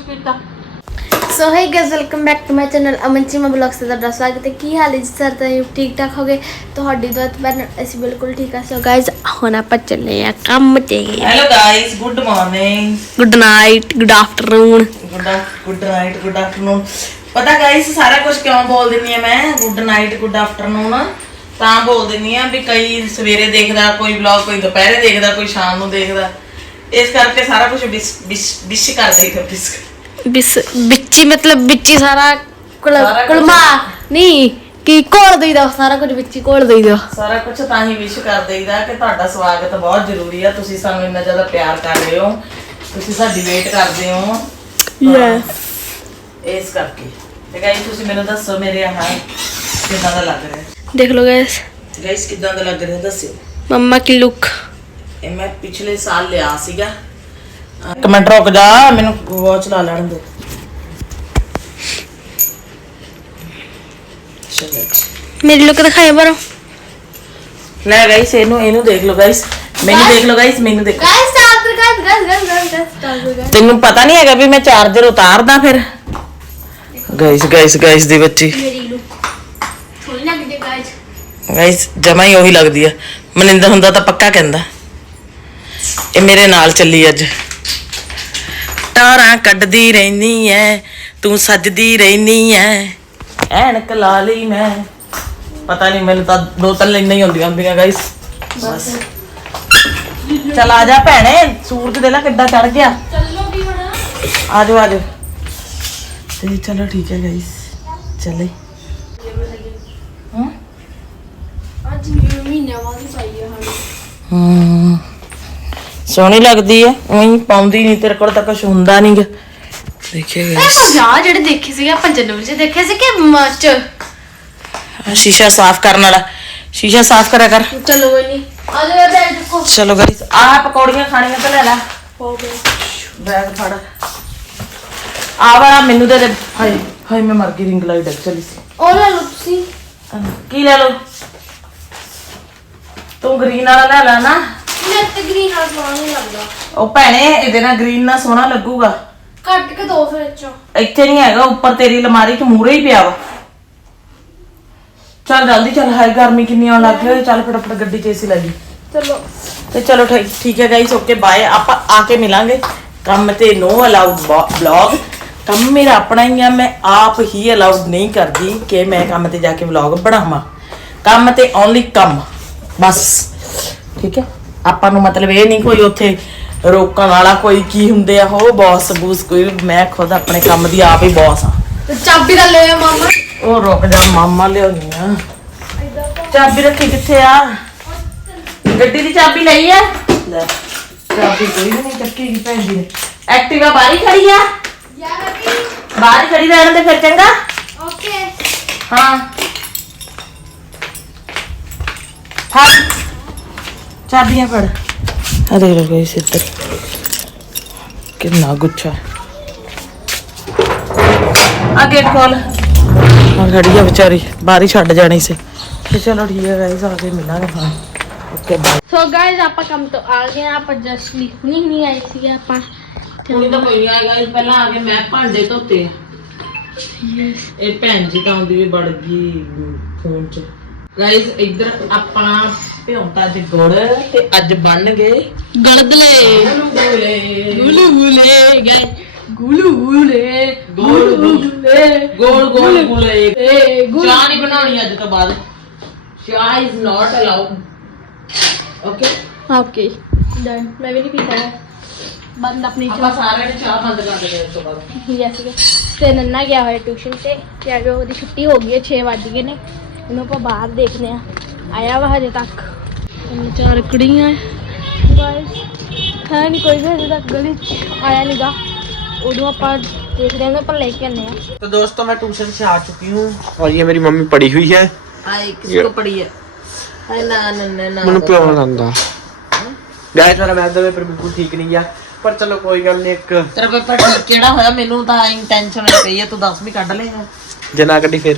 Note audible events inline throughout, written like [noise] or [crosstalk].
ਕੁਛ ਕੀਤਾ। ਸੋ ਹੈ guys welcome back to my channel Aman Cheema vlogs ਤੇ ਤੁਹਾਡਾ ਸਵਾਗਤ ਹੈ। ਕੀ ਹਾਲ ਹੈ ਜੀ ਸਰ? ਤਾਂ ਠੀਕ ਠਾਕ ਹੋਗੇ? ਤੁਹਾਡੀ ਦੁਆ ਤੋਂ ਅਸੀਂ ਬਿਲਕੁਲ ਠੀਕ ਆ ਸੋ ਗਾਇਸ ਹੁਣ ਆਪਾਂ ਚੱਲੇ ਆ ਕੰਮ ਤੇ। Hello guys good morning good night good afternoon good good night good afternoon ਪਤਾ ਗਾਇਸ ਸਾਰਾ ਕੁਝ ਕਿਉਂ ਬੋਲ ਦਿੰਨੀ ਆ ਮੈਂ? ਗੁੱਡ ਨਾਈਟ ਗੁੱਡ ਆਫਟਰਨੂਨ ਤਾਂ ਬੋਲ ਦਿੰਨੀ ਆ ਵੀ ਕਈ ਸਵੇਰੇ ਦੇਖਦਾ ਕੋਈ ਵਲੌਗ ਕੋਈ ਦੁਪਹਿਰੇ ਦੇਖਦਾ ਕੋਈ ਸ਼ਾਮ ਨੂੰ ਦੇਖਦਾ। ਇਸ ਕਰਕੇ ਸਾਰਾ ਕੁਝ ਵਿਸ਼ ਕਰ ਦੇਈਦਾ ਵਿਸ਼ ਬਿਸ ਵਿੱਚੀ ਮਤਲਬ ਵਿੱਚੀ ਸਾਰਾ ਕੁਲ-। ਕੁਲਮਾ। ਨਹੀਂ ਕੀ ਕੋਲ ਦਈਦਾ ਸਾਰਾ ਕੁਝ ਵਿੱਚੀ ਕੋਲ ਦਈਦਾ। ਸਾਰਾ ਕੁਝ ਤਾਂ ਹੀ ਵਿਸ਼ ਕਰ ਦੇਈਦਾ ਕਿ ਤੁਹਾਡਾ ਸਵਾਗਤ ਬਹੁਤ ਜ਼ਰੂਰੀ ਆ। ਤੁਸੀਂ ਸਾਨੂੰ ਇੰਨਾ ਜ਼ਿਆਦਾ ਪਿਆਰ ਕਰ ਰਹੇ ਹੋ। ਤੁਸੀਂ ਸਾਡੀ ਵੇਟ ਕਰਦੇ ਹੋ। ਯੈਸ ਇਸ ਕਰਕੇ। ਤੇ ਗਾਇਸ ਤੁਸੀਂ ਮੈਨੂੰ ਦੱਸੋ ਮੇਰੇ ਆਹ ਕਿੱਦਾਂ ਦਾ ਲੱਗ ਰਿਹਾ? ਦੇਖ ਲਓ ਗਾਇਸ ਗਾਇਸ ਕਿੱਦਾਂ ਦਾ ਲੱਗ ਰਿਹਾ? ਦੱਸਿਓ। ਮੰਮਾ ਕੀ ਲੁੱਕ ਇਹ ਮੈਂ ਪਿਛਲੇ ਸਾਲ ਲਿਆ ਸੀਗਾ। ਇੱਕ ਮਿੰਟ ਰੁਕ ਜਾ ਮੈਨੂੰ ਵਾਚ ਲਾ ਲੈਣ ਦੇ। ਚਲੋ ਮੇਰੀ ਲੁੱਕ ਦਿਖਾਏ ਬਰੋ ਲੈ ਗਾਇਸ ਇਹਨੂੰ ਇਹਨੂੰ ਦੇਖ ਲਓ ਗਾਇਸ ਮੈਨੂੰ ਦੇਖ ਲਓ ਗਾਇਸ ਮੈਨੂੰ ਦੇਖੋ guys start guys guys guys guys guys start guys ਤੈਨੂੰ ਪਤਾ ਨਹੀਂ ਹੈਗਾ ਵੀ ਮੈਂ ਚਾਰਜਰ ਉਤਾਰਦਾ ਫਿਰ। ਗਾਇਸ ਗਾਇਸ ਗਾਇਸ ਦੀ ਬੱਚੀ ਮੇਰੀ ਲੁੱਕ ਥੋੜੀ ਲੱਗਦੀ ਗਾਇਸ ਗਾਇਸ ਜਮਾ ਹੀ ਉਹੀ ਲੱਗਦੀ ਆ। ਮਨਿੰਦਰ ਹੁੰਦਾ ਤਾਂ ਪੱਕਾ ਕਹਿੰਦਾ। ਇਹ ਮੇਰੇ ਨਾਲ ਚੱਲੀ ਅੱਜ। ਟਾਰਾਂ ਕੱਢਦੀ ਰਹਿਨੀ ਐ ਤੂੰ ਸੱਜਦੀ ਰਹਿਨੀ ਐ। ਐਨਕ ਲਾ ਲਈ ਮੈਂ। ਪਤਾ ਨਹੀਂ ਮੈਨੂੰ ਤਾਂ ਦੋ ਤਿੰਨ ਲੈਣੀਆਂ ਹੀ ਹੁੰਦੀਆਂ ਹੁੰਦੀਆਂ ਗਾਇਸ ਬਸ। ਚਲ ਆ ਜਾ ਭੈਣੇ ਸੂਰਜ ਦੇ ਲਾ ਕਿੱਦਾਂ ਚੜ ਗਿਆ। ਚੱਲੋ ਵੀ ਹੁਣ ਆ ਜਾਓ ਆ ਤੇ ਚਲੋ ਠੀਕ ਹੈ ਗਾਇਸ ਚੱਲੇ। ਹਾਂ? ਅੱਜ ਮਹੀਨੇ ਬਾਅਦ ਹੀ ਪਾਈ ਹਾਂ। ਸੋਹਣੀ ਲੱਗਦੀ ਹੈ ਉਹੀ ਪਾਉਂਦੀ ਨਹੀਂ ਤੇਰੇ ਕੋਲ ਤਾਂ ਕੁਝ ਹੁੰਦਾ ਨਹੀਂਗਾ ਦੇਖਿਆ ਇਹ ਪੰਜਾਹ ਜਿਹੜੇ ਦੇਖੇ ਸੀਗੇ ਆਪਾਂ ਜਨਵਰੀ ਚ ਦੇਖੇ ਸੀ ਕਿ ਮਾਰਚ ਸ਼ੀਸ਼ਾ ਸਾਫ਼ ਕਰਨ ਵਾਲਾ। ਸ਼ੀਸ਼ਾ ਸਾਫ਼ ਕਰਿਆ ਕਰ। ਚਲੋ ਕੋਈ ਨਹੀਂ ਆ ਜਾ ਬੈਠ ਦੇਖੋ ਚਲੋ ਗਾਇਸ ਆ ਪਕੌੜੀਆਂ ਖਾਣੀਆਂ ਤਾਂ ਲੈ ਲੈ। ਹੋ ਗਏ। ਬੈਗ ਫੜ। ਆ ਵਾਲਾ ਮੈਨੂੰ ਦੇ ਦੇ। ਹਾਏ ਹਾਏ ਮੈਂ ਮਰ ਗਈ ਰਿੰਗ ਲਾਈਟ ਚਲੀ ਸੀ। ਉਹ ਲੈ ਲਓ ਤੁਸੀਂ। ਕੀ ਲੈ ਲਓ? ਤੂੰ ਗ੍ਰੀਨ ਵਾਲਾ ਲੈ ਲੈ ਨਾ। ਮੇਰੇ ਤੇ ਗ੍ਰੀਨ ਹਾਊਸ ਸੋਹਣਾ ਨਹੀਂ ਲੱਗਦਾ। ਉਹ ਭੈਣੇ ਇਹਦੇ ਨਾਲ ਗ੍ਰੀਨ ਨਾਲ ਸੋਹਣਾ ਲੱਗੂਗਾ। ਕੱਟ ਕੇ ਦੋ ਫਿਰ ਚੋਂ ਇੱਥੇ ਨਹੀਂ ਹੈਗਾ ਉੱਪਰ ਤੇਰੀ ਅਲਮਾਰੀ 'ਚ ਮੂਰੇ ਹੀ ਪਿਆ ਵਾ। ਚੱਲ ਜਲਦੀ ਚੱਲ ਹਾਏ ਗਰਮੀ ਕਿੰਨੀ ਆਉਣ ਲੱਗ ਗਈ। ਚੱਲ ਫਟਾਫਟ ਗੱਡੀ 'ਚ ਏਸੀ ਲੱਗੀ ਚਲੋ। ਤੇ ਚਲੋ ਠੀਕ ਠੀਕ ਹੈ ਗਾਈਸ ਓਕੇ ਬਾਏ ਆਪਾਂ ਆ ਕੇ ਮਿਲਾਂਗੇ। ਕੰਮ ਤੇ ਨੋ ਅਲਾਉਡ ਵਲੌਗ ਕੰਮ ਮੇਰਾ ਆਪਣਾ ਹੀ ਆ ਮੈਂ ਆਪ ਹੀ ਅਲਾਉਡ ਨਹੀਂ ਕਰਦੀ ਕਿ ਮੈਂ ਕੰਮ ਤੇ ਜਾ ਕੇ ਵਲੌਗ ਬਣਾਵਾਂ। ਕੰਮ ਤੇ ਓਨਲੀ ਕੰਮ। ਬਸ। ਠੀਕ ਹੈ? ਆਪਾਂ ਨੂੰ ਮਤਲਬ ਇਹ ਨਹੀਂ ਕੋਈ ਉੱਥੇ ਰੋਕਣ ਵਾਲਾ ਕੋਈ ਕੀ ਹੁੰਦੇ ਆ ਹੋ ਬੌਸ ਬੂਸ ਕੋਈ ਮੈਂ ਖੁਦ ਆਪਣੇ ਕੰਮ ਦੀ ਆਪ ਹੀ ਬੌਸ ਆ ਤੇ ਚਾਬੀ ਦਾ ਲੈ ਆ ਮਾਮਾ। ਉਹ ਰੁਕ ਜਾ ਮਾਮਾ ਲਿਆਉਣੀ ਆ। ਚਾਬੀ ਰੱਖੀ ਕਿੱਥੇ ਆ? ਗੱਡੀ ਦੀ ਚਾਬੀ ਲਈ ਆ? ਲੈ ਚਾਬੀ ਕੋਈ ਨਹੀਂ ਚੱਕੀ ਗਈ ਭੈਣ ਜੀ ਨੇ। ਐਕਟਿਵਾ ਬਾਹਰ ਹੀ ਖੜੀ ਆ? ਯਾਰ ਬਾਹਰ ਹੀ ਖੜੀ ਰਹਿਣ ਦੇ ਫਿਰ ਚੰਗਾ? ਓਕੇ। ਹਾਂ। ਹਾਂ। ਚਾਬੀਆਂ ਫੜ। ਅਰੇ ਰੇ ਗਈ ਸਿੱਧਰ। ਕਿੰਨਾ ਗੁੱਛਾ। ਆ ਗੇਟ ਖੋਲ। ਆ ਖੜੀ ਆ ਵਿਚਾਰੀ। ਬਾਹਰ ਹੀ ਛੱਡ ਜਾਣੀ ਸੀ। ਤੇ ਚਲੋ ਠੀਕ ਹੈ ਗਾਇਸ ਆ ਕੇ ਮਿਲਾਂਗੇ ਹਾਂ ਓਕੇ ਬਾਏ ਸੋ ਗਾਇਜ਼ ਆਪਾਂ ਕੰਮ ਤੋਂ ਆ ਗਏ ਆ ਆਪਾਂ ਜਸਟ ਹੁਣੀ ਹੁਣੀ ਆਏ ਸੀਗੇ ਆਪਾਂ। ਕੋਈ ਤਾਂ ਕੋਈ ਆ ਗਾਇਸ ਪਹਿਲਾਂ ਆ ਕੇ ਮੈਂ ਭਾਂਡੇ ਧੋਤੇ ਆ। ਇਹ ਭੈਣ ਜੀ ਤਾਂ ਆਉਂਦੀ ਵੀ ਬੜ ਗਈ ਫੋਨ 'ਚ। ਗਾਇਸ ਇੱਧਰ ਆਪਣਾ ਭਿਉਂਤਾ ਅੱਜ ਗੁੜ ਤੇ ਅੱਜ ਬਣ ਗਏ ਗਲਦਲੇ ਗੋਲੇ ਗੁਲੂ ਗੁਲੇ ਗਏ ਗੁਲੂ ਗੁਲੇ। ਗੋਲ ਗੋਲ ਗੁਲੇ ਗੋਲ ਗੋਲ ਏ ਗੁਲ ਚਾਹ ਨਹੀਂ ਬਣਾਉਣੀ ਅੱਜ ਤੋਂ ਬਾਅਦ। Chai is not allowed okay okay done ਮੈਂ ਵੀ ਨਹੀਂ ਪੀਤਾ। ਹੈ ਬੰਦ ਆਪਣੀ ਆਪਾਂ ਸਾਰਿਆਂ ਨੇ ਚਾਹ ਬੰਦ ਕਰ ਉਸ ਤੋਂ ਬਾਅਦ। ਯੈਸ ਤੇ ਨੰਨਾ ਗਿਆ ਹੋਇਆ ਟਿਊਸ਼ਨ ਤੇ। ਤੇ ਅੱਜ ਉਹਦੀ ਛੁੱਟੀ ਹੋ ਗਈ ਹੈ 6 ਵੱਜ ਗਏ ਨੇ। ਇਹਨੂੰ ਆਪਾਂ ਬਾਹਰ ਦੇਖਦੇ ਆ ਆਇਆ ਵਾ ਹਜੇ ਤੱਕ ਤਿੰਨ ਚਾਰ ਕੁੜੀਆਂ ਗਾਇਸ ਹੈ ਨਹੀਂ ਕੋਈ ਵੀ ਹਜੇ ਤੱਕ ਗਲੀ ਚ ਆਇਆ ਨਹੀਂਗਾ ਉਦੋਂ ਆਪਾਂ ਦੇਖਦੇ ਹਾਂ ਆਪਾਂ ਲੈ ਕੇ ਆਨੇ ਆ तो दोस्तों मैं ट्यूशन से आ चुकी हूँ और ये मेरी मम्मी पड़ी हुई है ਆਏ ਕਿਸ ਕੋ ਪੜੀ ਹੈ ਹਾਏ ਨਾ ਨਾ ਨਾ ਨਾ मैंने प्यो आंदा गाइस मेरा मैथ पेपर बिल्कुल ठीक नहीं है पर चलो कोई गल नहीं एक ਤੇਰਾ ਪੇਪਰ ਠੀਕ ਕਿਹੜਾ ਹੋਇਆ ਮੈਨੂੰ ਤਾਂ ਇੰਟੈਂਸ਼ਨ ਹੋਈ ਪਈ ਹੈ ਤੂੰ 10 ਵੀ ਕੱਢ ਲੇਗਾ जे ना कड्डी फिर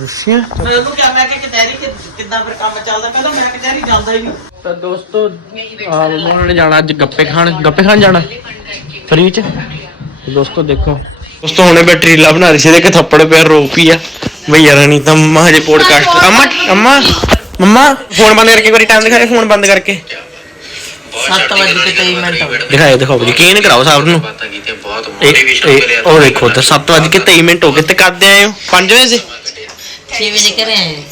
ਰੁਸ਼ੀਆ? ਮੈਂ ਉਹਨੂੰ ਕਿਹਾ ਮੈਂ ਕਿ ਕਚਹਿਰੀ ਕਿ- ਕਿੱਦਾਂ ਫਿਰ ਕੰਮ ਚੱਲਦਾ? ਕਹਿੰਦਾ ਮੈਂ ਕਚਹਿਰੀ ਜਾਂਦਾ ਹੀ ਨਹੀਂ। ਤਾਂ ਦੋਸਤੋ ਆ ਉਹਨਾਂ ਨੇ ਜਾਣਾ ਅੱਜ ਗੱਪੇ ਖਾਣ। ਗੱਪੇ ਖਾਣ ਜਾਣਾ? ਫਰੀ ਚ? ਤੇ ਦੋਸਤੋ ਦੇਖੋ। ਦੋਸਤੋ ਹੁਣੇ ਬੈਟਰੀ ਲਾ ਬਣਾ ਰਹੀ ਸੀ ਇਹਦੇ ਕਿ ਥੱਪੜ ਪਿਆ ਰੋ ਪਈ ਆ। ਭਈਆ ਰਾਣੀ ਤਾਂ ਮੰਮਾ ਹਜੇ ਪੋਡਕਾਸਟ ਅੰਮਾ ਅੰਮਾ ਮੰਮਾ ਫੋਨ ਬੰਦ ਕਰਕੇ ਇੱਕ ਵਾਰੀ ਟਾਈਮ ਦਿਖਾਏ ਫੋਨ ਬੰਦ ਕਰਕੇ। 7 ਵਜੇ ਤੇ 23 ਮਿੰਟ। ਦਿਖਾਓ ਦਿਖਾਓ ਜੀ ਕਿਹਨ ਕਰਾਓ ਸਭ ਨੂੰ? ਇਹ- ਇਹ- ਉਹ ਦੇਖੋ ਤਾਂ 7 ਵਜੇ ਕੇ 23 ਮਿੰਟ ਹੋ ਗਏ ਤੇ ਕਰਦੇ ਆਏ ਹੋ? 5 ਵਜੇ? 6 ਵਜੇ ਘਰੇ ਆਏ।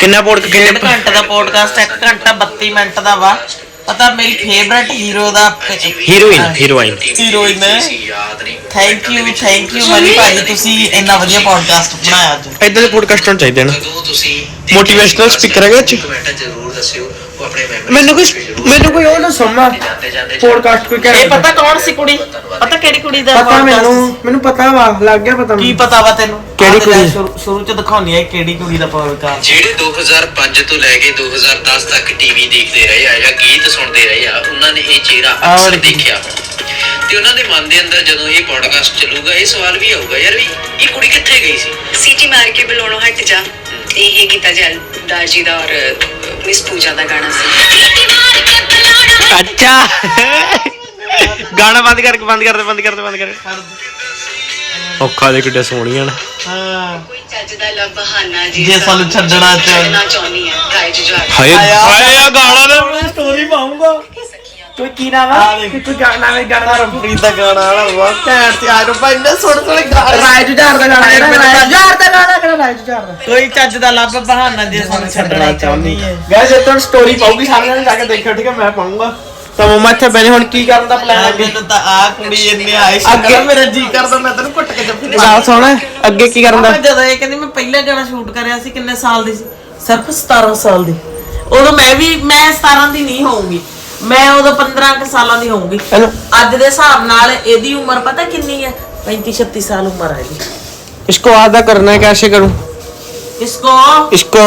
ਕਿੰਨਾ ਪੋਡ ਕਿੰਨੇ ਡੇਢ ਘੰਟੇ ਦਾ ਪੋਡਕਾਸਟ 1 ਘੰਟਾ 32 ਮਿੰਟ ਦਾ ਵਾ। ਪਤਾ ਮੇਰੀ favourite hero the heroine heroine heroine thank you thank you Mani ਭਾਜੀ ਤੁਸੀਂ ਇੰਨਾ ਵਧੀਆ ਪੋਡਕਾਸਟ ਬਣਾਇਆ ਅੱਜ। ਇਦਾਂ ਦੇ ਪੋਡਕਾਸਟ ਹੋਣੇ ਚਾਹੀਦੇ ਨੇ ਜਦੋਂ ਤੁਸੀਂ Motivational speaker ਹੈਗੇ 'ਚ? ਕਮੈਂਟ ਜ਼ਰੂਰ ਦੱਸਿਓ। ਆਪਣੇ ਮੈਂਬਰ ਮੈਨੂੰ ਕੋਈ ਮੈਨੂੰ ਕੋਈ ਉਹ ਨਾ ਸੁਣਨਾ। ਪੋਡਕਾਸਟ ਕੋਈ ਇਹ ਪਤਾ ਕੌਣ ਸੀ ਕੁੜੀ? ਪਤਾ ਕਿਹੜੀ ਕੁੜੀ ਦਾ ਪਤਾ ਮੈਨੂੰ ਮੈਨੂੰ ਪਤਾ ਵਾ ਲੱਗ ਗਿਆ ਪਤਾ ਕੀ ਪਤਾ ਵਾ ਤੈਨੂੰ? ਕਿਹੜੀ ਕੁੜੀ? ਸ਼ੁਰੂ- ਚ ਦਿਖਾਉਣੀ ਹੈ ਕਿਹੜੀ ਕੁੜੀ ਦਾ ਪੋਡਕਾਸਟ ਜਿਹੜੇ 2005 ਤੋਂ ਲੈ ਕੇ 2010 ਤੱਕ ਟੀਵੀ ਦੇਖਦੇ ਰਹੇ ਆ ਜਾਂ ਗੀਤ ਸੁਣਦੇ ਰਹੇ ਆ ਉਹਨਾਂ ਨੇ ਇਹ ਚਿਹਰਾ ਆਹ ਅਕਸਰ ਵਾਲੀ। ਦੇਖਿਆ। ਤੇ ਉਹਨਾਂ ਦੇ ਮਨ ਦੇ ਅੰਦਰ ਜਦੋਂ ਇਹ ਪੋਡਕਾਸਟ ਚੱਲੂਗਾ ਇਹ ਸਵਾਲ ਵੀ ਆਊਗਾ ਯਾਰ ਵੀ ਇਹ ਕੁੜੀ ਕਿੱਥੇ ਗਈ ਸੀ? ਸੀਟੀ ਮਾਰ ਕੇ ਬੁਲਾਉਣੋਂ ਹਟ ਜਾ। ਇਹ ਗੀਤਾ ਜੈਲਦਾਰ ਜੀ ਦਾ ਔਰ ਮਿਸ ਪੂਜਾ ਦਾ ਗਾਣਾ ਸੀ? ਅੱਛਾ। ਗਾਣਾ ਬੰਦ ਕਰਕੇ ਬੰਦ ਕਰ ਦੇ ਬੰਦ ਕਰ ਦੇ ਬੰਦ ਕਰ। ਔਖਾ ਦੇ ਕਿੱਡੇ ਸੋਹਣੀਆਂ ਨੇ। ਹਾਂ। ਕੋਈ ਚੱਜ ਦਾ ਲੱਭ ਬਹਾਨਾ ਜੀ ਜੇ ਸਾਨੂੰ ਛੱਡਣਾ ਚਾਹੁੰ- ਛੱਡਣਾ ਚਾਹੁੰਦੀ ਜੁਝਾਰ ਹਾਏ। ਹਾਏ ਆ ਗਾਣਾ ਮੈਂ ਸਟੋਰੀ ਪਾਉਂਗਾ ਕੋਈ ਕੀ ਨਾਮ ਆ? ਦੇਖ। ਕੋਈ ਗਾਣਾ ਵੇ ਗਾਣਾ ਰਮਪ੍ਰੀਤ ਦਾ ਗਾਣਾ ਵਾਲਾ ਬਹੁਤ ਘੈਂਟ ਤੇ ਆ ਰੋ ਭਾਈ ਨੇ ਸੋਹਣੇ ਸੋਹਣੇ ਗਾਣੇ। ਰਾਏ ਜੁਝਾਰ ਦਾ ਗਾਣਾ ਕਿਹੜਾ ਰਾਏ ਜੁਝਾਰ ਦਾ ਗਾਣਾ। ਕਿਹੜਾ ਰਾਏ ਜੁਝਾਰ ਦਾ। ਕੋਈ ਚੱਜ ਦਾ ਲੱਭ ਬਹਾਨਾ ਜੇ ਸਾਨੂੰ ਛੱਡਣਾ ਚਾਹੁੰਦੀ ਹੈ। ਗਾਇਸ ਇਹ ਤਾਂ ਸਟੋਰੀ ਪਾਉਗੀ ਸਾਰਿਆਂ ਨੇ ਜਾ ਕੇ ਦੇਖਿਓ ਠੀਕ ਹੈ ਮੈਂ ਪਾਉਂਗਾ ਤਾਂ ਮਮਾ ਇੱਥੇ ਬੈਨੇ ਹੁਣ ਕੀ ਕਰਨ ਦਾ ਪਲਾਨ ਅੱਗੇ? ਮੈਨੂੰ ਤਾਂ ਆ ਕੁੜੀ ਇੰਨੇ ਆਏ ਅੱਗੇ- ਮੇਰਾ ਜੀ ਕਰਦਾ ਮੈਂ ਤੈਨੂੰ ਘੁੱਟ ਕੇ ਜੱਫੀ ਗੱਲ ਸੁਣ ਅੱਗੇ ਕੀ ਕਰਨ ਦਾ? ਮੈਂ ਜਦੋਂ ਇਹ ਕਹਿੰਦੀ ਮੈਂ ਪਹਿਲਾ ਗਾਣਾ ਸ਼ੂਟ ਕਰਿਆ ਸੀ ਕਿੰਨੇ ਸਾਲ ਦੀ ਸੀ? ਸਿਰਫ 17 ਸਾਲ ਦੀ। ਉਦੋਂ ਮੈਂ ਵੀ ਮੈਂ 17 ਦੀ ਨਹੀਂ ਹੋਊਂਗੀ। ਮੈਂ ਉਦੋਂ 15 ਕੁ ਸਾਲਾਂ ਦੀ ਹੋਊਂਗੀ ਇਹਨੂੰ ਅੱਜ ਦੇ ਹਿਸਾਬ ਨਾਲ ਇਹਦੀ ਉਮਰ ਪਤਾ ਕਿੰਨੀ ਹੈ 35 36 ਸਾਲ ਉਮਰ ਹੈ ਇਹਦੀ इसको आधा करना है कैसे करूं ਇਸਕੋ इसको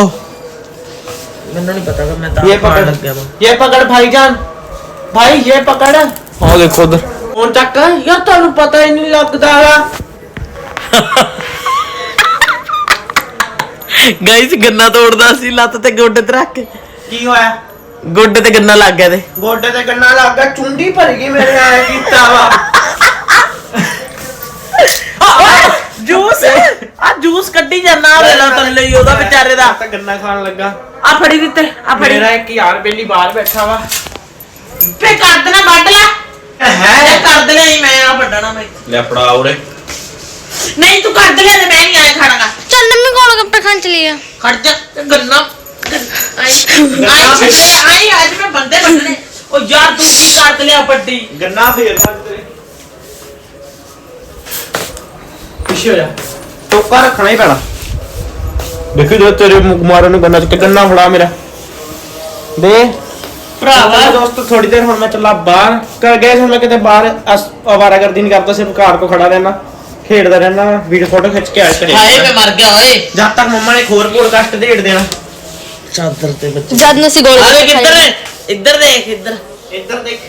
ਮੈਨੂੰ ਨਹੀਂ ਪਤਾ ਕਿ ਮੈਂ ਤਾਂ ये ਖਾਣ पकड़ ਲੱਗਿਆ ਵਾ ये पकड़ भाईजान भाई ये पकड़ हाँ देखो उधर फोन चक यार ਤੁਹਾਨੂੰ ਪਤਾ ਹੀ ਨਹੀਂ ਲੱਗਦਾ ਗਾਇਸ ਗੰਨਾ ਤੋੜਦਾ ਸੀ ਲੱਤ ਤੇ ਗੋਡੇ ਤੇ ਰੱਖ ਕੇ ਕੀ ਹੋਇਆ ਗੋਡੇ ਤੇ ਗੰਨਾ ਲੱਗ ਗਿਆ ਤੇ। ਗੋਡੇ ਤੇ ਗੰਨਾ ਲੱਗ ਗਿਆ ਚੁੰਡੀ ਭਰ ਗਈ ਮੇਰੇ ਐ ਕੀਤਾ ਵਾ। ਜੂਸ ਆ ਜੂਸ ਕੱਢੀ ਜਾਂਦਾ ਵੇਲਾ ਥੱਲੇ ਹੀ ਉਹਦਾ ਵਿਚਾਰੇ ਦਾ। ਤਾਂ ਗੰਨਾ ਖਾਣ ਲੱਗਾ। ਆ ਫੜੀ ਦਿੱਤੇ ਆ ਫੜੀ। ਮੇਰਾ ਇੱਕ ਯਾਰ ਬੇਲੀ ਬਾਹਰ ਬੈਠਾ ਵਾ। ਫੇ ਕਰ ਦੇਣਾ ਵੱਢ ਲੈ। ਹੈ ਇਹ ਕਰ ਦੇਣਾ ਹੀ ਮੈਂ ਆ ਵੱਢਣਾ ਮੈਂ। ਲੈ ਫੜਾ ਉਰੇ। ਨਹੀਂ ਤੂੰ ਕਰ ਦੇ ਤੇ ਮੈਂ ਨਹੀਂ ਆਇਆ ਖਾਣਾਗਾ ਚੱਲ ਮੰਮੀ ਗੋਲ ਗੱਪੇ ਖਾਣ ਚਲੀ ਆ। ਖੜ ਜਾ ਤੇ ਗੰਨਾ- ਆਈ ਆਈ ਆਈ ਅੱਜ ਮੈਂ ਬੰਦੇ ਬੰਨਣੇ ਉਹ ਯਾਰ ਤੂੰ ਕੀ ਕੱਟ ਲਿਆ ਵੱਡੀ ਗੰਨਾ ਫੇਰਦਾ ਤੇਰੇ। ਪਿੱਛੇ ਹੋ ਜਾ। ਟੋਕਾ ਰੱਖਣਾ ਹੀ ਪੈਣਾ। ਦੇਖੀ ਜੋ ਤੇਰੇ ਮੁੱਕ ਮਾਰਨ ਨੂੰ ਗੰਨਾ ਚ ਗੰਨਾ ਫੜਾ ਮੇਰਾ। ਦੇ। ਭਰਾਵਾ। ਚਲੋ ਦੋਸਤੋ ਥੋੜੀ ਦੇਰ ਹੁਣ ਮੈਂ ਚੱਲਾ ਬਾਹਰ। ਕਰ ਗਏ ਹੁਣ ਮੈਂ ਕਿਤੇ ਬਾਹਰ। ਅਸ- ਅਵਾਰਾਗਰਦੀ ਨਹੀਂ ਕਰਦਾ ਸਿਰਫ ਕਾਰ ਕੋ ਖੜਾ ਰਹਿਣਾ। ਖੇਡਦਾ ਰਹਿਣਾ ਵੀਡੀਓ ਫੋਟੋ ਖਿੱਚ ਕੇ ਆਇਆ ਕਰੇ। ਹਾਏ ਮੈਂ ਮਰ ਗਿਆ ਓਏ। ਜਦ ਤੱਕ ਮੰਮਾ ਨੇ ਇੱਕ ਹੋਰ ਪੋਡਕਾਸਟ ਢੇੜ ਦੇਣਾ। ਚਾਦਰ ਤੇ ਬੱਚੇ। ਜਦ ਨੂੰ ਅਸੀਂ ਗੋਲ ਗੱਪੇ ਦੇਖ ਇੱਧਰ ਦੇਖ ਇੱਧਰ। ਇੱਧਰ ਦੇਖ।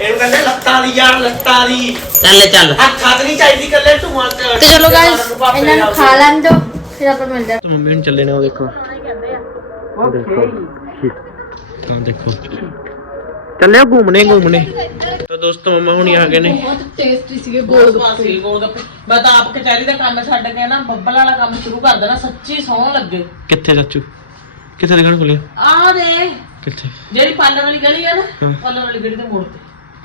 ਇਹਨੂੰ ਕਹਿੰਦੇ ਲੱਤਾਂ ਦੀ ਯਾਰ ਲੱਤਾਂ ਦੀ। ਚੱਲ ਚੱਲ। ਹੱਥਾਂ ਤੇ ਨਹੀਂ ਚਾਹੀਦੀ ਕੱਲੇ ਧੂਆਂ ਤੇ ਚਲੋ ਗਾਇਸ ਇਹਨਾਂ ਨੂੰ ਖਾ ਲੈਣ ਦਿਓ ਫਿਰ ਆਪਾਂ ਮਿਲਦੇ ਹਾਂ। ਮੰਮੀ ਹੁਣ ਚੱਲੇ ਨੇ ਉਹ ਦੇਖੋ। ਦੇਖੋ ਤਾਂ ਦੇਖੋ। ਚੱਲੇ ਘੁੰਮਣੇ ਘੁੰਮਣੇ। ਤਾਂ ਦੋਸਤੋ ਮੰਮਾ ਹੁਣੀ ਆ ਗਏ ਨੇ। ਬਹੁਤ ਟੇਸਟੀ ਸੀਗੇ ਗੋਲ ਸੀ ਗੋਲਗੱਪੇ ਮੈਂ ਤਾਂ ਆਪ ਕਚਹਿਰੀ ਦਾ ਕੰਮ ਛੱਡ ਕੇ ਨਾ ਬੱਬਲ ਵਾਲਾ ਕੰਮ ਸ਼ੁਰੂ ਕਰ ਦੇਣਾ ਸੱਚੀ ਸੋਹਣ ਲੱਗੇ। ਕਿੱਥੇ ਚਾਚੂ? ਕਿੱਥੇ ਦੁਕਾਨ ਖੋਲੀ ਆ? ਦੇ। ਕਿੱਥੇ? ਜਿਹੜੀ ਪਾਰਲਰ ਵਾਲੀ ਗਲੀ ਆ ਨਾ ਹਮ। ਪਾਰਲਰ ਵਾਲੀ ਗਲੀ ਦੇ ਮੋੜ ਤੇ।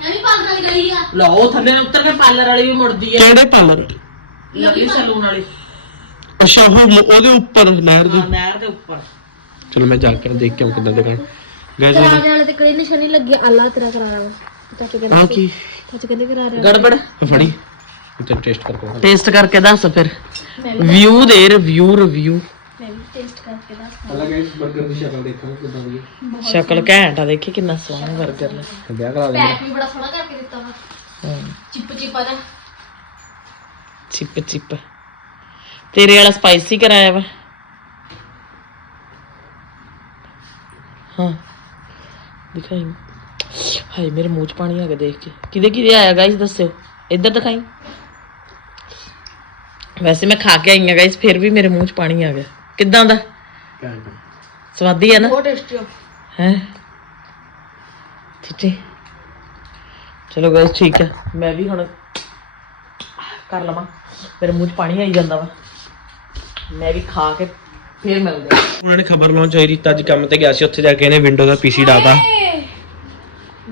ਐਵੇਂ ਪਾਲ ਵਾਲੀ ਗਈ ਆ। ਲਓ ਥੱਲੇ ਉੱਤਰ ਕੇ ਪਾਰਲਰ ਵਾਲੀ ਵੀ ਮੁੜਦੀ ਆ। ਕਿਹੜੇ ਪਾਰਲਰ ਲਵਲੀ ਸਲੂਨ ਵਾਲੀ। ਅੱਛਾ ਉਹ ਮ- ਉਹਦੇ ਉੱਪਰ ਨਹਿਰ ਦੇ। ਹਾਂ, ਨਹਿਰ ਦੇ ਉੱਪਰ। ਚਲੋ ਮੈਂ ਜਾ ਕੇ ਦੇਖ ਕੇ ਆਉਂ ਕਿੱਦਾਂ ਦੁਕਾਨ ਗਾਇਸ ਕਰਾਰੇ ਵਾਲੇ ਤੇ ਕੜੀ ਨਿਸ਼ਾਨੀ ਲੱਗੀ ਅੱਲਾ ਤੇਰਾ ਕਰਾਰਾ ਵਾ। ਚਾਚੂ ਕਹਿੰਦੇ ਆ ਕੀ? ਚਾਚੂ ਕਹਿੰਦੇ ਕਰਾਰੇ ਗੜਬੜ। ਆ ਫੜੀ। ਤੇ ਟੈਸਟ ਕਰਕੇ ਦਿਖਾ। ਟੇਸਟ ਕਰਕੇ ਦੱਸ ਫਿਰ। ਵਿਊ ਦੇ ਰਿਵਿਊ ਰਿਵਿਊ ਮੈਂ ਵੀ ਟੇਸਟ ਕਰਕੇ ਦੱਸ ਪਹਿਲਾਂ ਗਾਇਸ 버ਗਰ ਦੀ ਸ਼ਕਲ ਦੇਖਾਂਗੇ ਕਿੱਦਾਂ ਦੀ ਹੈ। ਸ਼ਕਲ ਘੈਂਟ ਆ ਦੇਖੀ ਕਿੰਨਾ ਸੋਹਣਾ 버ਗਰ ਨੇ। ਵਿਆਹ ਕਰਾ ਦੇ ਪੈਕ ਵੀ ਬੜਾ ਸੋਹਣਾ ਕਰਕੇ ਦਿੱਤਾ ਵਾ। ਚਿਪ ਚਿਪ ਆ ਦਾ ਚਿਪ ਚਿਪ। ਤੇਰੇ ਵਾਲਾ ਸਪਾਈਸੀ ਕਰਾਇਆ ਵਾ। ਹਾਂ। ਦਿਖਾਈ। ਹਾਏ ਮੇਰੇ ਮੂੰਹ 'ਚ ਪਾਣੀ ਆ ਗਿਆ ਦੇਖ ਕੇ। ਕਿਹਦੇ ਕਿਹਦੇ ਆਇਆ ਗਾਇਸ ਦੱਸਿਓ। ਇੱਧਰ ਦਿਖਾਈ। ਵੈਸੇ ਮੈਂ ਖਾ ਕੇ ਆਈ ਆ ਗਾਇਸ ਫਿਰ ਵੀ ਮੇਰੇ ਮੂੰਹ 'ਚ ਪਾਣੀ ਆ ਗਿਆ। ਕਿੱਦਾਂ ਦਾ? ਸਵਾਦੀ ਆ ਨਾ? ਬਹੁਤ ਟੇਸਟੀ ਆ। ਹੈ? ਠੀਕ ਹੈ ਚਲੋ ਗਾਇਸ ਠੀਕ ਹੈ ਮੈਂ ਵੀ ਹੁਣ ਕਰ ਲਵਾਂ। ਮੇਰੇ ਮੂੰਹ 'ਚ ਪਾਣੀ ਆਈ ਜਾਂਦਾ ਵਾ। ਮੈਂ ਵੀ ਖਾ ਕੇ ਫਿਰ ਮਿਲਦੇ ਉਹਨਾਂ ਨੇ ਖਬਰ ਲਾਉਣ ਚਾਹੀ ਰੀਤਾ ਅੱਜ ਕੰਮ ਤੇ ਗਿਆ ਸੀ ਉੱਥੇ ਜਾ ਕੇ ਇਹਨੇ ਵਿੰਡੋ ਦਾ ਪੀਸੀ ਡਾਤਾ।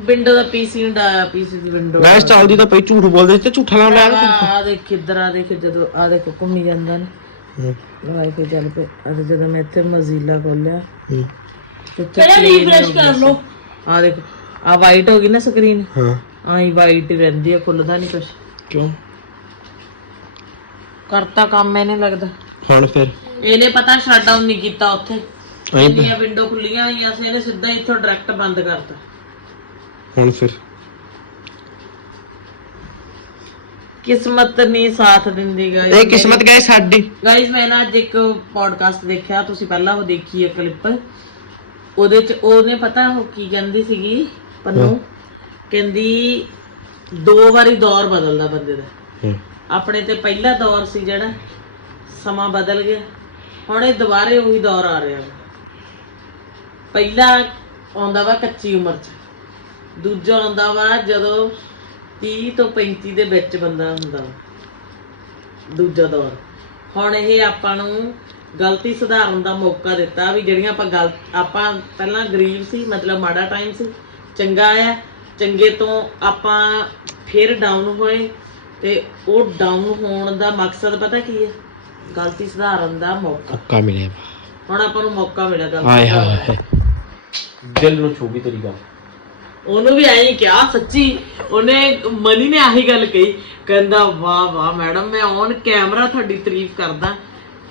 ਵਿੰਡੋ ਦਾ ਪੀਸੀ ਹੁੰਦਾ ਆ ਪੀਸੀ ਦੀ ਵਿੰਡੋ ਗਾਇਸ ਚੱਲਦੀ ਤਾਂ ਪਈ ਝੂਠ ਬੋਲਦੇ ਤੇ ਝੂਠਾ ਲਾਉਣ ਲਿਆ ਆ ਦੇਖ ਇੱਧਰ ਆ ਦੇਖ ਜਦੋਂ ਆ ਦੇਖ ਘੁੰਮੀ ਜਾਂਦਾ ਨਾ। ਤੇ ਚੱਲ ਪਏ। ਤੇ ਜਦੋਂ ਮੈਂ ਇੱਥੇ ਮਜ਼ੀਲਾ ਖੋਲਿਆ ਪਹਿਲਾਂ ਰੀਫਰੈਸ਼ ਕਰ ਲਓ। ਆ ਦੇਖ ਆ ਵਾਈਟ ਹੋ ਗਈ ਨਾ ਸਕਰੀਨ ਹਾਂ। ਆਈ ਵਾਈਟ ਰਹਿੰਦੀ ਆ ਖੁੱਲਦਾ ਨਹੀਂ ਕੁਛ। ਕਿਉਂ? ਕਰਤਾ ਕੰਮ ਇਹਨੇ ਲੱਗਦਾ। ਹੁਣ ਫਿਰ? ਇਹਨੇ ਪਤਾ ਸ਼ਟ ਡਾਊਨ ਨਹੀਂ ਕੀਤਾ ਉੱਥੇ। ਇੰਨੀਆਂ ਵਿੰਡੋ ਖੁੱਲੀਆਂ ਹੋਈਆਂ ਸੀ ਇਹਨੇ ਸਿੱਧਾ ਇੱਥੋਂ ਡਾਇਰੈਕਟ ਬੰਦ ਕਰਤਾ। ਹੁਣ ਫਿਰ? ਕਿਸਮਤ ਨਹੀਂ ਸਾਥ ਦਿੰਦੀ ਗਾਇਸ ਇਹ ਕਿਸਮਤ ਗਾਇਸ ਸਾਡੀ। ਗਾਇਸ ਮੈਂ ਨਾ ਅੱਜ ਇੱਕ ਪੋਡਕਾਸਟ ਦੇਖਿਆ ਤੁਸੀਂ ਪਹਿਲਾਂ ਉਹ ਦੇਖੀ ਹੈ ਕਲਿੱਪ ਉਹਦੇ ਚ ਉਹਨੇ ਪਤਾ ਉਹ ਕੀ ਕਹਿੰਦੀ ਸੀਗੀ? ਪੰਨੂ? ਕਹਿੰਦੀ ਦੋ ਵਾਰੀ ਦੌਰ ਬਦਲਦਾ ਬੰਦੇ ਦਾ। ਆਪਣੇ ਤੇ ਪਹਿਲਾ ਦੌਰ ਸੀ ਜਿਹੜਾ ਸਮਾਂ ਬਦਲ ਗਿਆ। ਹੁਣ ਇਹ ਦੁਬਾਰੇ ਉਹੀ ਦੌਰ ਆ ਰਿਹਾ। ਵਾ। ਪਹਿਲਾ ਆਉਂਦਾ ਵਾ ਕੱਚੀ ਉਮਰ 'ਚ। ਦੂਜਾ ਆਉਂਦਾ ਵਾ ਜਦੋਂ 30 ਤੋਂ 35 ਦੇ ਵਿੱਚ ਬੰਦਾ ਹੁੰਦਾ ਵਾ। ਦੂਜਾ ਦੌਰ। ਹੁਣ ਇਹ ਆਪਾਂ ਨੂੰ ਗਲਤੀ ਸੁਧਾਰਨ ਦਾ ਮੌਕਾ ਦਿੱਤਾ ਵੀ ਜਿਹੜੀਆਂ ਆਪਾਂ ਗਲ ਆਪਾਂ ਪਹਿਲਾਂ ਗਰੀਬ ਸੀ ਮਤਲਬ ਮਾੜਾ ਟਾਈਮ ਸੀ ਚੰਗਾ ਆਇਆ ਚੰਗੇ ਤੋਂ ਆਪਾਂ ਫਿਰ ਡਾਊਨ ਹੋਏ ਤੇ ਉਹ ਡਾਊਨ ਹੋਣ ਦਾ ਮਕਸਦ ਪਤਾ ਕੀ ਹੈ ਗਲਤੀ ਸੁਧਾਰਨ ਦਾ ਮੌਕਾ। ਪੱਕਾ ਮਿਲਿਆ ਹੁਣ ਆਪਾਂ ਨੂੰ ਮੌਕਾ ਮਿਲਿਆ ਗਲਤੀ ਹਾਏ ਸੁਧਾਰਨ ਹਾਏ। ਦਿਲ ਨੂੰ ਛੂਗੀ ਤੇਰੀ ਗੱਲ। ਉਹਨੂੰ ਵੀ ਐਂ ਕਿਹਾ ਸੱਚੀ ਉਹਨੇ ਮਨੀ ਨੇ ਆਹੀ ਗੱਲ ਕਹੀ ਕਹਿੰਦਾ ਵਾਹ ਵਾਹ ਮੈਡਮ ਮੈਂ ਔਨ ਕੈਮਰਾ ਤੁਹਾਡੀ ਤਾਰੀਫ ਕਰਦਾ।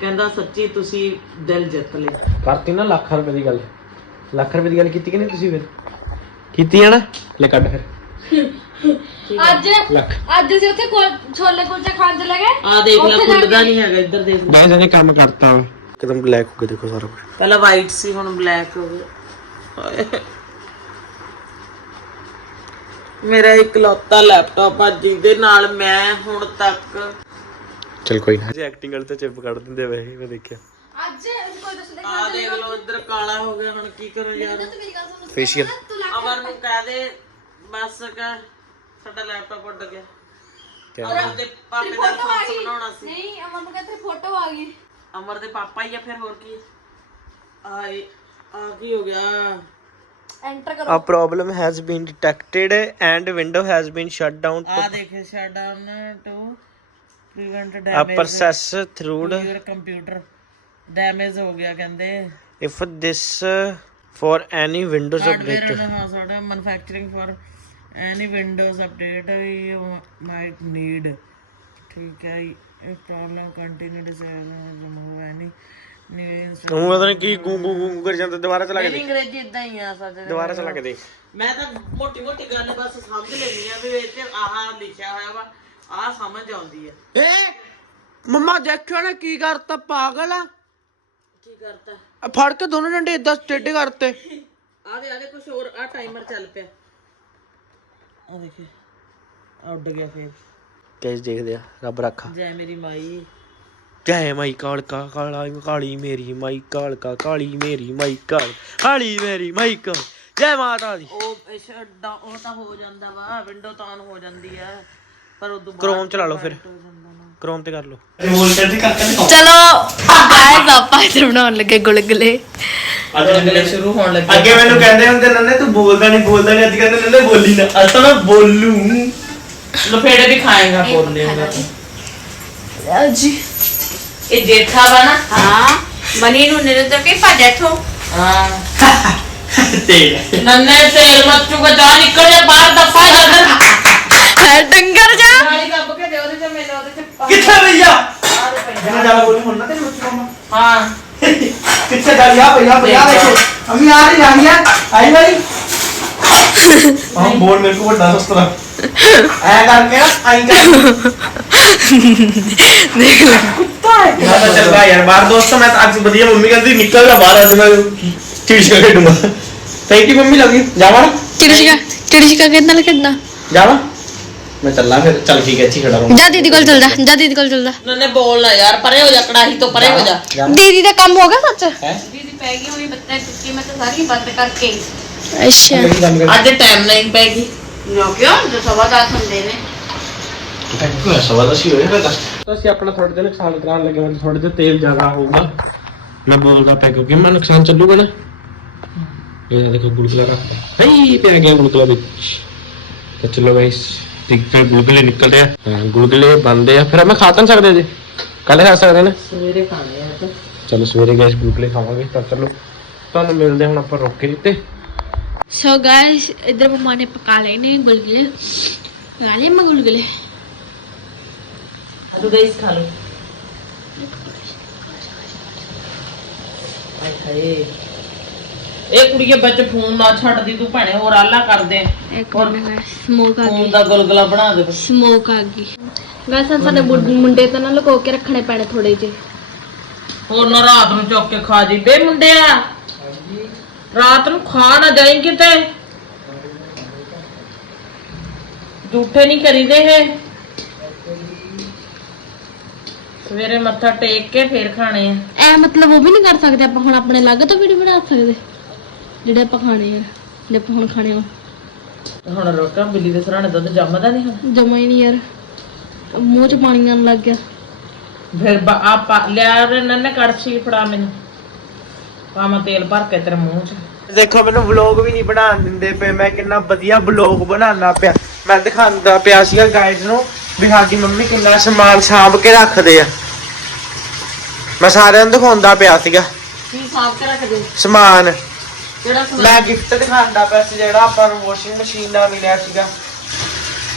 ਕਹਿੰਦਾ ਸੱਚੀ ਤੁਸੀਂ ਦਿਲ ਜਿੱਤ ਲਿਆ ਕਰਤੀ ਨਾ ਲੱਖ ਰੁਪਏ ਦੀ ਗੱਲ। ਲੱਖ ਰੁਪਏ ਦੀ ਗੱਲ ਕੀਤੀ ਕਿ ਨਹੀਂ ਤੁਸੀਂ ਫਿਰ? ਕੀਤੀ ਹੈ ਨਾ? ਲੈ ਕੱਢ ਫਿਰ। [laughs] ਅੱਜ ਲੱਖ। ਅੱਜ ਅਸੀਂ ਉੱਥੇ ਕੋਲ- ਛੋਲੇ ਕੁਲਚੇ ਖਾਣ ਚਲੇ ਗਏ। ਆ ਦੇਖ ਲੈ ਖੁੱਲਦਾ ਨਹੀਂ ਹੈਗਾ ਇੱਧਰ ਦੇਖ ਲੈ। ਗਾਇਸ ਇਹਨੇ ਕੰਮ ਕਰਤਾ ਵਾ। ਇੱਕਦਮ ਬਲੈਕ ਹੋ ਕੇ ਦੇਖੋ ਸਾਰਾ ਕੁਝ। ਪਹਿਲਾਂ ਵਾਈਟ ਸੀ ਹੁਣ ਬਲੈਕ ਹੋ ਗਿਆ ਮੇਰਾ ਇਕਲੌਤਾ ਲੈਪਟਾਪ ਆ ਜਿਹਦੇ ਨਾਲ ਮੈਂ ਹੁਣ ਤੱਕ ਚਲ ਕੋਈ ਨਾ। ਜੇ ਐਕਟਿੰਗ ਵਾਲੇ ਤਾਂ ਚਿਪ ਕੱਢ ਦਿੰਦੇ ਵੈਸੇ ਮੈਂ ਦੇਖਿਆ। ਅੱਜ ਕੋਈ ਦੱਸਦੇ ਆ ਦੇਖ ਲਓ ਇੱਧਰ ਕਾਲਾ ਹੋ ਗਿਆ ਹੁਣ ਕੀ ਕਰਾਂ ਯਾਰ? ਮੇਰੀ ਗੱਲ ਸੁਣ ਫੇਸ਼ੀਅਲ ਅਮਰ ਨੂੰ ਕਹਿ ਦੇ ਬਸ ਕਰ ਸਾਡਾ ਲੈਪਟਾਪ ਉੱਡ ਗਿਆ। ਅਮਰ ਦੇ ਪਾਪੇ ਦਾ ਲਾਇਸੈਂਸ ਬਣਾਉਣਾ ਸੀ। ਨਹੀਂ ਅਮਨ ਨੂੰ ਕਹਿੰਦੇ ਫੋਟੋ ਆ ਗਈ। ਅਮਰ ਦੇ ਪਾਪਾ ਹੀ ਆ ਫਿਰ ਹੋਰ ਕੀ ਆਏ ਆ ਕੀ ਹੋ ਗਿਆ? ਐਂਟਰ ਕਰੋ A problem has been detected and window has been shut down ਆ ਦੇਖੇ shut down to prevent a damage process through your computer damage ਹੋ ਗਿਆ ਕਹਿੰਦੇ if this uh, for any windows hardware update ਹਾਂ ਸਾਡਾ manufacturing for any Windows update you might need ਠੀਕ ਹੈ ਇਹ problem continue remove any new ਉਹ ਪਤਾ ਨਹੀਂ ਕੀ ਗੂੰ ਗੂੰ ਗੂੰ ਕਰ ਜਾਂਦਾ ਦੁਬਾਰਾ ਚਲਾ ਕੇ ਦੇਖ। ਅੰਗਰੇਜ਼ੀ ਇਦਾਂ ਹੀ ਆ ਸੱਚ ਦੁਬਾਰਾ ਚਲਾ ਕੇ ਦੇਖ। ਮੈਂ ਤਾਂ ਮੋਟੀ ਮੋਟੀ ਗੱਲ ਬਸ ਸਮਝ ਲੈਣੀ ਆ ਵੀ ਤੇ ਆਹ ਲਿਖਿਆ ਹੋਇਆ ਵਾ ਆਹ ਸਮਝ ਆਉਂਦੀ ਆ। ਏ ਮੰਮਾ ਦੇਖਿਓ ਨਾ ਕੀ ਕਰਤਾ ਪਾਗਲ ਆ। ਕੀ ਕਰਤਾ? ਆ ਫੜ ਕੇ ਦੋਨੋਂ ਡੰਡੇ ਇਦਾਂ ਸਟੇਡੇ ਕਰਤੇ। ਆਦੇ ਆਦੇ ਕੁਝ ਹੋਰ ਆ ਟਾਈਮਰ ਚੱਲ ਪਿਆ। ਆ ਦੇਖੇ ਆ ਉੱਡ ਗਿਆ ਫੇਰ। ਕੈਸ ਦੇਖਦੇ ਆ ਰੱਬ ਰੱਖਾ। ਜੈ ਮੇਰੀ ਮਾਈ। ਜੈ ਮਾਈ ਕਾਲਕਾ ਕਾਲਾ ਕਾਲੀ ਮੇਰੀ ਮਾਈ ਕਾਲਕਾ ਕਾਲੀ ਮੇਰੀ ਮਾਈ ਕਾਲ ਕਾਲੀ ਮੇਰੀ ਮਾਈ ਕਾਲ। ਜੈ ਮਾਤਾ ਦੀ। ਉਹ ਇਸ ਦਾ ਉਹ ਤਾਂ ਹੋ ਜਾਂਦਾ ਵਾ ਵਿੰਡੋ ਤਾਂ on ਹੋ ਜਾਂਦੀ ਆ ਪਰ ਉਦੋਂ ਬਾਅਦ ਕ੍ਰੋਮ ਚਲਾ ਲਓ ਫਿਰ। ਕ੍ਰੋਮ ਤੇ ਕਰ ਲਓ। ਚਲੋ ਆਏ ਪਾਪਾ ਇਧਰ ਬਣਾਉਣ ਲੱਗੇ ਗੁਲਗੁਲੇ। ਅਗਲੇ ਸ਼ੁਰੂ ਹੋਣ ਲੱਗੇ। ਅੱਗੇ ਮੈਨੂੰ ਕਹਿੰਦੇ ਹੁੰਦੇ ਨੰਨੇ ਤੂੰ ਬੋਲਦਾ ਨਹੀਂ ਬੋਲਦਾ ਨਹੀਂ ਅੱਜ ਕਹਿੰਦੇ ਨੰਨੇ ਬੋਲੀ ਨਾ। ਅੱਜ ਤਾਂ ਮੈਂ ਬੋਲੂ। ਲਫੇੜੇ ਵੀ ਖਾਏਗਾ ਬੋਲ ਲੇਗਾ ਜੀ। ਇਹ ਜੇਠਾ ਵਾ ਨਾ। ਹਾਂ ਮਨੀ ਨੂੰ ਨਿਰੰਤਰ ਕੇ ਭੱਜ ਇੱਥੋਂ। ਹਾਂ। ਤੇ ਨੰਨੇ ਤੇਲ ਮੱਚੂਗਾ ਜਾ ਨਿਕਲ ਜਾ ਬਾਹਰ ਦਫਾ ਜਾ ਹੈ ਡੰਗਰ ਜਾ। ਨਾਲੀ ਦੱਬ ਕੇ ਦੇ ਉਹਦੇ ਚ ਮੈਨੂੰ ਉਹਦੇ ਚ ਪਾ- ਕਿੱਥੇ ਭਈਆ ਮੈਂ ਜਾਣਾ ਬੋਲੀ ਹੁਣ ਨਾ ਤੇਰੇ ਬੱਚੇ ਮਾਮਾ ਹਾਂ। ਕਿੱਥੇ ਜਾ ਯਾ ਭਈਆ ਭਈਆ ਦੇਖੋ ਅਮੀ ਆ ਰਹੀ ਆ ਰਹੀ ਹੈ ਆਈ ਭਾਈ ਹਾਂ ਬੋਲ ਮੇਰੇ ਕੋ ਵੱਡਾ ਸਸਤਰਾ ਐ ਕਰਕੇ ਨਾ ਆਈ ਕਰ ਦੇਖ ਲੈ ਮੈਂ ਤਾਂ ਚੱਲ ਗਿਆ ਯਾਰ ਬਾਹਰ ਦੋਸਤੋ ਮੈਂ ਤਾਂ ਅੱਜ ਵਧੀਆ ਮੰਮੀ ਕਹਿੰਦੀ ਨਿਕਲ ਜਾ ਬਾਹਰ ਅੱਜ ਮੈਂ ਚੀਜ਼ ਖੇਡੂੰਗਾ thank you mummy love you ਜਾਵਾਂ ਨਾ? ਚਿੜੀ ਛਿਕਾ ਚਿੜੀ ਛਿਕਾ ਕਿੰਨਾ ਲੱਗਦਾ ਜਾਵਾਂ ਮੈਂ ਚੱਲਾਂ ਫਿਰ ਚੱਲ ਠੀਕ ਹੈ ਇੱਥੇ ਹੀ ਖੜਾ ਰਹੂੰ ਜਾ ਦੀਦੀ ਕੋਲ ਚੱਲ ਜਾ ਜਾ ਦੀਦੀ ਕੋਲ ਚੱਲ ਜਾ ਨੰਨੇ ਬੋਲਣਾ ਯਾਰ ਪਰੇ ਹੋ ਜਾ ਕੜਾਹੀ ਤੋਂ ਪਰੇ ਹੋ ਜਾ ਦੀਦੀ ਦਾ ਕੰਮ ਹੋ ਗਿਆ ਸੱਚ ਹੈ ਦੀਦੀ ਪੈ ਗਈ ਹੋਣੀ ਬੱਤਾ ਟੁੱਟੀ ਮੈਂ ਤਾਂ ਸਾਰੀ ਬੰਦ ਕਰਕੇ ਅੱਛਾ। ਕੰਮ ਅੱਜ ਟਾਈਮ ਨਹੀਂ ਪੈਗੀ ਨਾ ਕਿਉਂ? ਜੋ ਸਵਾ ਹੁੰਦੇ ਨੇ। ਥੈਂਕ ਯੂ ਸਵਾ ਦਸੀ ਹੋਏ ਫਿਰ ਤਾਂ? ਅਸੀਂ ਆਪਣਾ ਥੋੜੇ ਦਿਨ ਨੁਕਸਾਨ ਕਰਾਉਣ ਲੱਗੇ ਹਾਂ ਥੋੜੇ ਜਿਹਾ ਤੇਲ ਜ਼ਿਆਦਾ ਹੋਊਗਾ। ਮੈਂ ਬੋਲਦਾ ਪਿਆ ਕਿਉਂਕਿ ਮੈਂ ਨੁਕਸਾਨ ਚੱਲੂਗਾ ਨਾ। ਇਹ ਦੇਖੋ ਗੁਲਗੁਲਾ ਰੱਖਦਾ। ਹਈ ਪੈ ਗਿਆ ਗੁਲਗੁਲਾ ਵਿੱਚ। ਤਾਂ ਚਲੋ ਗਾਇਸ ਠੀਕ ਫਿਰ ਗੁਲਗੁਲੇ ਨਿਕਲ ਰਿਹਾ ਹਾਂ, ਗੁਲਗੁਲੇ ਬੰਦੇ ਆ। ਫਿਰ ਮੈਂ ਖਾ ਤਾਂ ਨੀ ਸਕਦੇ ਜੀ। ਕੱਲ ਖਾ ਸਕਦੇ ਨੇ। ਸਵੇਰੇ ਖਾਣੇ ਆ ਤਾਂ ਚਲੋ ਸਵੇਰੇ ਗੈਸ ਗੁਲਗੁਲੇ ਖਾਵਾਂਗੇ। ਤਾਂ ਚਲੋ ਤੁਹਾਨੂੰ ਮਿਲਦੇ ਹੁਣ ਆਪਾਂ ਰੋਕੇ ਦਿੱਤੇ ਸੋ ਗਾਇਸ ਇਧਰ ਮਮਾ ਨੇ ਪਕਾ ਲਏ ਨੇ ਗੁਲਗੁਲੇ ਲਾ ਲਏ ਮੈਂ ਗੁਲਗੁਲੇ ਅੱਜ ਗਾਈਸ ਖਾ ਲਓ ਹਾਏ ਹਾਏ ਇਹ ਕੁੜੀਏ ਬੱਚ ਫੋਨ ਨਾ ਛੱਡਦੀ ਤੂੰ ਭੈਣੇ ਹੋਰ ਆਲਾ ਕਰਦੇ। ਇੱਕ ਮਿੰਟ ਸਮੋਕ ਆ ਫੋਨ ਗਈ। ਦਾ ਗੁਲਗੁਲਾ ਬਣਾ ਦੇ ਸਮੋਕ ਆ ਗਈ। ਗਾਇਸ ਸਾਡੇ ਮੁੰ- ਮੁੰਡੇ ਤਾਂ ਨਾ ਲੁਕੋ ਕੇ ਰੱਖਣੇ ਪੈਣੇ ਥੋੜੇ ਜਿਹੇ। ਹੋਰ ਨਾ ਰਾਤ ਨੂੰ ਚੁੱਕ ਕੇ ਖਾ ਜੀ। ਬੇ ਮੁੰਡਿਆ! ਰਾਤ ਨੂੰ ਖਾ ਨਾ ਜਾਈ ਕਿਤੇ। ਝੂਠੇ ਨਹੀਂ ਕਰੀਦੇ ਇਹ। ਸਵੇਰੇ ਮੱਥਾ ਟੇਕ ਕੇ ਫੇਰ ਖਾਣੇ ਆ। ਐ ਮਤਲਬ ਉਹ ਵੀ ਨਹੀਂ ਕਰ ਸਕਦੇ ਆਪਾਂ ਹੁਣ ਆਪਣੇ ਅਲੱਗ ਤੋਂ ਵੀਡੀਓ ਬਣਾ ਸਕਦੇ। ਜਿਹੜੇ ਆਪਾਂ ਖਾਣੇ ਆ ਜਿਹੜੇ ਆਪਾਂ ਹੁਣ ਖਾਣੇ ਆ। ਹੁਣ ਰੋਕਾ ਬਿੱਲੀ ਦੇ ਸਰਾਣੇ ਦੁੱਧ ਜੰਮਦਾ ਨਹੀਂ ਹੁਣ। ਜਮਾ ਹੀ ਨਹੀਂ ਯਾਰ। ਮੂੰਹ ਚ ਪਾਣੀ ਆਉਣ ਲੱਗ ਗਿਆ। ਫਿਰ ਬਾ- ਆ ਪਾ ਲਿਆ ਰੇ ਨੰਨੇ ਕੜਛੀ ਫੜਾ ਮੈਨੂੰ। ਪਾਵਾਂ ਤੇਲ ਭਰ ਕੇ ਤੇਰੇ ਮੂੰਹ 'ਚ। ਦੇਖੋ ਮੈਨੂੰ ਵਲੌਗ ਵੀ ਨਹੀਂ ਬਣਾਉਣ ਦਿੰਦੇ ਪਏ। ਮੈਂ ਕਿੰਨਾ ਵਧੀਆ ਵਲੌਗ ਬਣਾਉਣਾ ਪਿਆ। ਮੈਂ ਦਿਖਾਉਂਦਾ ਪਿਆ ਸੀਗਾ ਗਾਈਡ ਨੂੰ ਵੀ ਸਾਡੀ ਮੰਮੀ ਕਿੰਨਾ ਸਮਾਨ ਸਾਂਭ ਕੇ ਰੱਖਦੇ ਆ। ਮੈਂ ਸਾਰਿਆਂ ਨੂੰ ਦਿਖਾਉਂਦਾ ਪਿਆ ਸੀਗਾ। ਕੀ ਸਾਫ਼ ਕੇ ਰੱਖ ਦੇ ਸਮਾਨ? ਮੈਂ ਗਿਫਟ ਦਿਖਾਉਂਦਾ ਪਿਆ ਸੀ ਜਿਹੜਾ ਆਪਾਂ ਨੂੰ ਵਾਸ਼ਿੰਗ ਮਸ਼ੀਨ ਨਾਲ ਮਿਲਿਆ ਸੀਗਾ।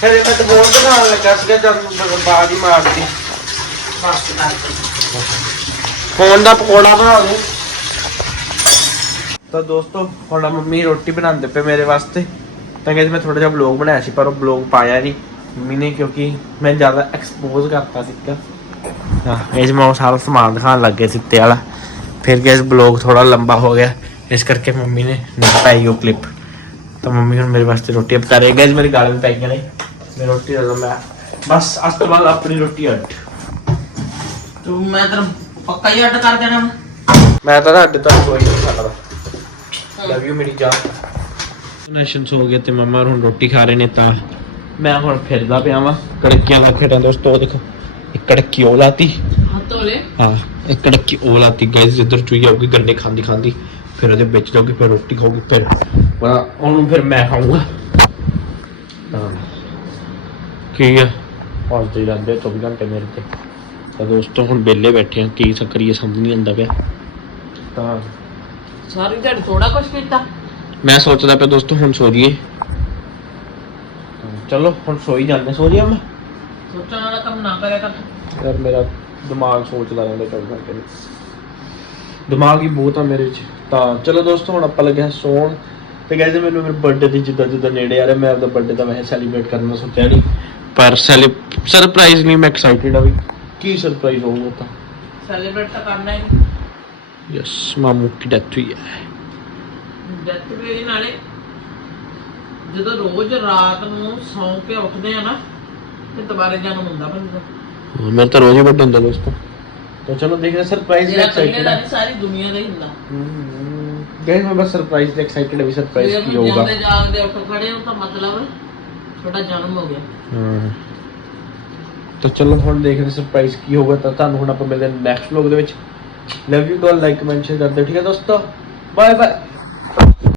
ਫਿਰ ਮੈਂ ਤਾਂ ਬਹੁਤ ਦਿਖਾਉਣ ਲੱਗਾ ਸੀਗਾ ਜਦ ਨੂੰ ਬਾਹਰ ਹੀ ਮਾਰਦੀ। ਫੋਨ ਦਾ ਪਕੌੜਾ ਬਣਾ ਦੇ। ਤਾਂ ਦੋਸਤੋ ਹੁਣ ਮੰਮੀ ਰੋਟੀ ਬਣਾਉਂਦੇ ਪਏ ਮੇਰੇ ਵਾਸਤੇ। ਤਾਂ ਕਹਿੰਦੇ ਮੈਂ ਥੋੜਾ ਜਿਹਾ ਵਲੌਗ ਬਣਾਇਆ ਸੀ ਪਰ ਉਹ ਵਲੌਗ ਪਾਇਆ ਨਹੀਂ ਮੰਮੀ ਨੇ ਕਿਉਂਕਿ ਮੈਂ ਜ਼ਿਆਦਾ ਐਕਸਪੋਜ਼ ਕਰਤਾ ਸੀਗਾ ਹਾਂ ਇਸ ਮੈਂ ਉਹ ਸਾਰਾ ਸਮਾਨ ਦਿਖਾਉਣ ਲੱਗ ਸਿੱਤੇ ਵਾਲਾ। ਫਿਰ ਗੈਸ ਵਲੌਗ ਥੋੜਾ ਲੰਬਾ ਹੋ ਗਿਆ। ਇਸ ਕਰਕੇ ਮੰਮੀ ਨੇ ਨਹੀਂ ਪਾਈ ਉਹ ਕਲਿੱਪ ਤਾਂ ਮੰਮੀ ਹੁਣ ਮੇਰੇ ਵਾਸਤੇ ਰੋਟੀ ਪਕਾ ਰਹੀ। ਹੈ ਗੈਸ ਮੇਰੀ ਗਾਲ ਵੀ ਪੈ ਗਈਆਂ ਨੇ। ਮੈਂ ਰੋਟੀ ਦੇ ਮੈਂ ਬਸ ਅੱਜ ਤੋਂ ਬਾਅਦ ਆਪਣੀ ਰੋਟੀ ਅੱਡ। ਤੂੰ ਮੈਂ ਤੈਨੂੰ ਪੱਕਾ ਹੀ ਅੱਡ ਕਰ ਦੇਣਾ। ਮੈਂ ਤਾਂ ਅੱਡ ਤੋਂ ਕੋਈ ਨਹੀਂ ਸਕਦਾ ਲਵ ਯੂ ਮੇਰੀ ਜਾਨ। ਨੈਸ਼ਨਸ ਹੋ ਗਏ ਤੇ ਮਮਾ ਹੁਣ ਰੋਟੀ ਖਾ ਰਹੇ ਨੇ ਤਾਂ ਮੈਂ ਹੁਣ ਫਿਰਦਾ ਪਿਆ ਵਾਂ। ਕੜਕੀਆਂ ਦਾ ਖੇਡਾਂ ਦੋਸਤੋ ਦੇਖੋ ਇੱਕ ਕੜਕੀ ਉਹ ਲਾਤੀ। ਧੋਲੇ? ਹਾਂ ਇੱਕ ਕੜਕੀ ਉਹ ਲਾਤੀ। ਗਾਇਸ ਜਿੱਧਰ ਚੂਈ ਆਊਗੀ ਗੰਡੇ ਖਾਂਦੀ ਖਾਂਦੀ ਫਿਰ ਉਹਦੇ ਵਿੱਚ ਜਾਊਗੀ ਫਿਰ ਰੋਟੀ ਖਾਊਗੀ ਫਿਰ ਉਹ- ਉਹਨੂੰ ਫਿਰ ਮੈਂ ਖਾਊਂਗਾ। ਕੀ ਆ? ਪਹੁੰਚਦੇ ਰਹਿੰਦੇ 24 ਘੰਟੇ ਮੇਰੇ ਤੇ। ਤਾਂ ਦੋਸਤੋ ਹੁਣ ਵਿਹਲੇ ਬੈਠੇ ਆ ਕੀ ਕਰੀਏ ਸਮਝ ਨਹੀਂ ਆਉਂਦਾ ਪਿਆ। ਤਾਂ ਸਾਰੀ ਦਿਹਾੜੀ ਥੋੜਾ ਕੁਛ ਕੀਤਾ। ਮੈਂ ਸੋਚਦਾ ਪਿਆ ਦੋਸਤੋ ਹੁਣ ਸੋ ਜਾਈਏ। ਚਲੋ ਹੁਣ ਸੋਈ ਜਾਂਦੇ ਸੋ ਜਿਆ ਮੈਂ ਸੋਚਣ ਵਾਲਾ ਕੰਮ ਨਾ ਕਰਿਆ ਕਰ। ਯਾਰ ਮੇਰਾ ਦਿਮਾਗ ਸੋਚਦਾ ਰਹਿੰਦਾ 24 ਘੰਟੇ ਵਿੱਚ ਦਿਮਾਗ ਹੀ ਬਹੁਤ ਆ ਮੇਰੇ ਵਿੱਚ। ਤਾਂ ਚਲੋ ਦੋਸਤੋ ਹੁਣ ਆਪਾਂ ਲੱਗੇ ਹਾਂ ਸੌਣ। ਤੇ ਕਹਿੰਦੇ ਮੈਨੂੰ ਮੇਰੇ ਬਰਥਡੇ ਦੀ ਜਿੱਦਾਂ ਜਿੱਦਾਂ ਨੇੜੇ ਆ ਰਿਹਾ ਮੈਂ ਆਪਦਾ ਬਰਥਡੇ ਤਾਂ ਵੈਸੇ ਸੈਲੀਬ੍ਰੇਟ ਕਰਨ ਦਾ ਸੋਚਿਆ ਨਹੀਂ। ਪਰ ਸਰਪ੍ਰਾਈਜ਼ ਨਹੀਂ ਮੈਂ ਐਕਸਾਈਟਿਡ ਆ ਵੀ। ਕੀ ਸਰਪ੍ਰਾਈਜ਼ ਹੋਊਗਾ ਤਾਂ? ਸੈਲੀਬ੍ਰੇਟ ਤਾਂ ਕਰਨਾ ਹੀ। ਯਸ ਮਾਮੂ ਕੀ ਡੈਥ ਹੋਈ ਹੈ। ਡੈਥ ਵੀ ਇਹਦੇ ਨਾਲੇ ਜਦੋਂ ਰੋਜ਼ ਰਾਤ ਨੂੰ ਸੌਂ ਕੇ ਉੱਠਦੇ ਆ ਨਾ ਤੇ ਦੁਬਾਰੇ ਜਨਮ ਹੁੰਦਾ ਬੰਦੇ ਦਾ। ਮੈਂ ਤਾਂ ਰੋਜ਼ ਹੀ ਵੱਡਾ ਹੁੰਦਾ ਦੋਸਤੋ। ਤਾਂ ਚਲੋ ਦੇਖਦੇ ਸਰਪ੍ਰਾਈਜ਼ ਜਿਹੜਾ ਐਕਸਾਈਟਿਡ ਇਕੱਲੇ ਦਾ ਹੈ। ਨਹੀਂ ਸਾਰੀ ਦੁਨੀਆ ਦਾ ਹੀ ਹੁੰਦਾ। ਗਾਇਸ ਮੈਂ ਬਸ ਸਰਪ੍ਰਾਈਜ਼ ਤੇ ਐਕਸਾਈਟਿਡ ਹੈ ਵੀ ਸਰਪ੍ਰਾਈਜ਼ ਜੇ ਕੀ ਤੁਸੀਂ ਹੋਊਗਾ। ਜਾਂਦੇ ਜਾਗਦੇ ਉੱਠ ਖੜੇ ਹੋ ਤਾਂ ਮਤਲਬ ਤੁਹਾਡਾ ਜਨਮ ਹੋ ਗਿਆ। ਹਾਂ। ਤਾਂ ਚਲੋ ਹੁਣ ਦੇਖਦੇ ਸਰਪ੍ਰਾਈਜ਼ ਕੀ ਹੋਊਗਾ ਤਾਂ ਤੁਹਾਨੂੰ ਹੁਣ ਆਪਾਂ ਮਿਲਦੇ ਹਾਂ ਨੈਕਸਟ ਵਲੌਗ ਦੇ ਵਿੱਚ। Love you too like comment share ਕਰਦੇ ਠੀਕ ਹੈ ਦੋਸਤੋ? Bye bye